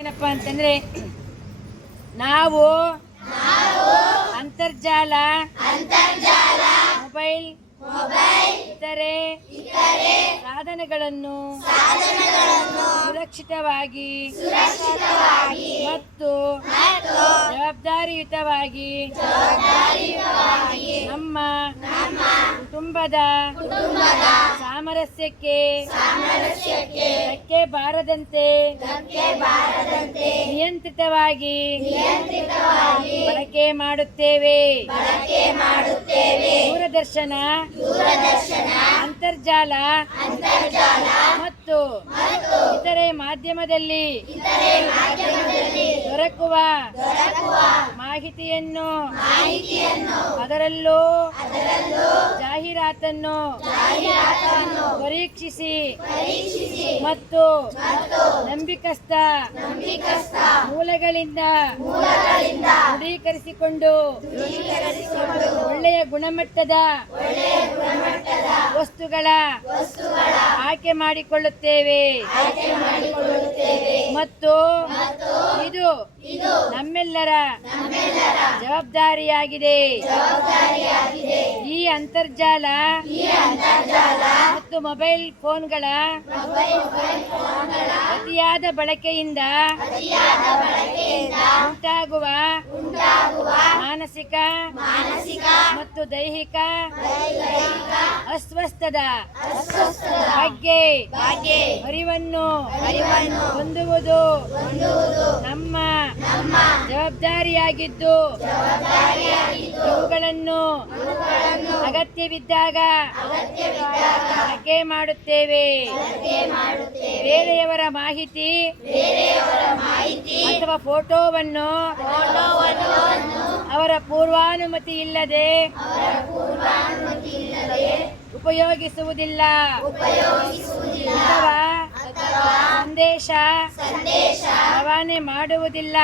ಏನಪ್ಪ ಅಂತಂದ್ರೆ ನಾವು ಅಂತರ್ಜಾಲ ಮೊಬೈಲ್ ಇತರೆ ಸಾಧನಗಳನ್ನು ಸುರಕ್ಷಿತವಾಗಿ ಮತ್ತು ಜವಾಬ್ದಾರಿಯುತವಾಗಿ ನಮ್ಮ ಕುಟುಂಬದ ಸಾಮರಸ್ಯಕ್ಕೆ ಧಕ್ಕೆ ಬಾರದಂತೆ ನಿಯಂತ್ರಿತವಾಗಿ ಬಳಕೆ ಮಾಡುತ್ತೇವೆ. ದೂರದರ್ಶನ, ಅಂತರ್ಜಾಲ ಮತ್ತು ಇತರೆ ಮಾಧ್ಯಮದಲ್ಲಿ ದೊರಕುವ ಮಾಹಿತಿಯನ್ನು ಅದರಲ್ಲೂ ಜಾಹೀರಾತನ್ನು ಪರೀಕ್ಷಿಸಿ ಮತ್ತು ನಂಬಿಕಸ್ಥ ಮೂಲಗಳಿಂದ ದೃಢೀಕರಿಸಿಕೊಂಡು ಒಳ್ಳೆಯ ಗುಣಮಟ್ಟದ ವಸ್ತುಗಳ ಆಯ್ಕೆ ಮಾಡಿಕೊಳ್ಳುತ್ತೇವೆ ಮತ್ತು ಇದು ನಮ್ಮೆಲ್ಲರ ಜವಾಬ್ದಾರಿಯಾಗಿದೆ. ಈ ಅಂತರ್ಜಾಲ ಮತ್ತು ಮೊಬೈಲ್ ಫೋನ್ಗಳ ಅತಿಯಾದ ಬಳಕೆಯಿಂದ ಉಂಟಾಗುವ ಮಾನಸಿಕ ಮತ್ತು ದೈಹಿಕ ಅಸ್ವಸ್ಥದ ಬಗ್ಗೆ ಅರಿವನ್ನು ಹೊಂದುವುದು ನಮ್ಮ ಜವಾಬ್ದಾರಿಯಾಗಿದ್ದು ಇವುಗಳನ್ನು ಅಗತ್ಯವಿದ್ದಾಗ ಬಳಕೆ ಮಾಡುತ್ತೇವೆ. ಬೇರೆಯವರ ಮಾಹಿತಿ ಅಥವಾ ಫೋಟೋವನ್ನು ಅವರ ಪೂರ್ವಾನುಮತಿ ಇಲ್ಲದೆ ಉಪಯೋಗಿಸುವುದಿಲ್ಲ ಅಥವಾ ಸಂದೇಶ ರವಾನೆ ಮಾಡುವುದಿಲ್ಲ.